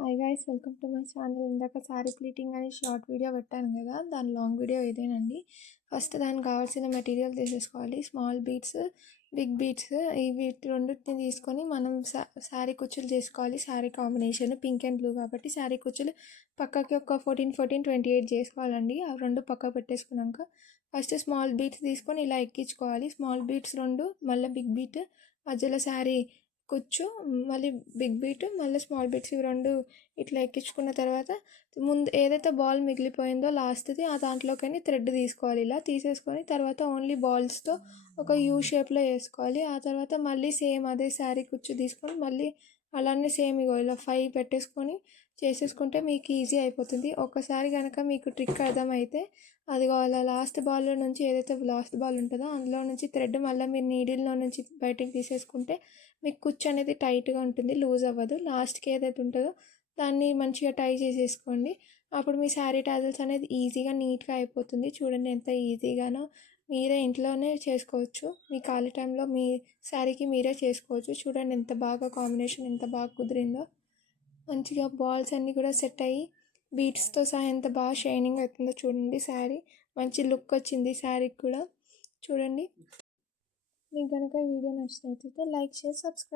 Hi guys, welcome to my channel. ఇందాక sari pleating అని short video పెట్టాను కదా, దాని లాంగ్ వీడియో ఇదేనండి. ఫస్ట్ దానికి కావాల్సిన మెటీరియల్ తీసేసుకోవాలి. స్మాల్ బీడ్స్, బిగ్ బీడ్స్, ఇవి రెండింటిని తీసుకొని మనం శారీ కుచ్చులు చేసుకోవాలి. Sari combination pink and blue కాబట్టి శారీ కుచ్చులు పక్కకి ఒక 14, 14, 28 చేసుకోవాలండి. ఆ రెండు పక్క పెట్టేసుకున్నాక ఫస్ట్ స్మాల్ బీడ్స్ తీసుకొని ఇలా ఎక్కించుకోవాలి. స్మాల్ బీడ్స్ రెండు, మళ్ళీ బిగ్ బీట్, మధ్యలో శారీ కుచ్చు, మళ్ళీ బిగ్ బీట్, మళ్ళీ స్మాల్ బీట్స్, ఇవి రెండు ఇట్లా ఎక్కించుకున్న తర్వాత ముందు ఏదైతే బాల్ మిగిలిపోయిందో లాస్ట్ది ఆ దాంట్లోకని థ్రెడ్ తీసుకోవాలి. ఇలా తీసేసుకొని తర్వాత ఓన్లీ బాల్స్తో ఒక యూ షేప్లో వేసుకోవాలి. ఆ తర్వాత మళ్ళీ సేమ్ అదే శారీ కుచ్చు తీసుకొని మళ్ళీ అలానే సేమ్ ఇగో ఇలా 5 పెట్టేసుకొని చేసేసుకుంటే మీకు ఈజీ అయిపోతుంది. ఒకసారి కనుక మీకు ట్రిక్ అర్థమైతే అదిగో అలా లాస్ట్ బాల్లో నుంచి ఏదైతే లాస్ట్ బాల్ ఉంటుందో అందులో నుంచి థ్రెడ్ మళ్ళీ మీరు నీడిల్లో నుంచి బయటికి తీసేసుకుంటే మీకు కుచ్చు అనేది టైట్గా ఉంటుంది, లూజ్ అవ్వదు. లాస్ట్కి ఏదైతే ఉంటుందో దాన్ని మంచిగా టై చేసేసుకోండి. అప్పుడు మీ శారీ టాజల్స్ అనేది ఈజీగా నీట్గా అయిపోతుంది. చూడండి ఎంత ఈజీగానో, మీరే ఇంట్లోనే చేసుకోవచ్చు. మీ ఖాళీ టైంలో మీ శారీకి మీరే చేసుకోవచ్చు. చూడండి ఎంత బాగా కాంబినేషన్ ఎంత బాగా కుదిరిందో. మంచిగా బాల్స్ అన్నీ కూడా సెట్ అయ్యి బీట్స్తో సహా ఎంత బాగా షైనింగ్ అవుతుందో చూడండి. శారీ మంచి లుక్ వచ్చింది శారీకి కూడా. చూడండి, మీకు కనుక ఈ వీడియో నచ్చినట్లయితే లైక్, షేర్, సబ్స్క్రైబ్.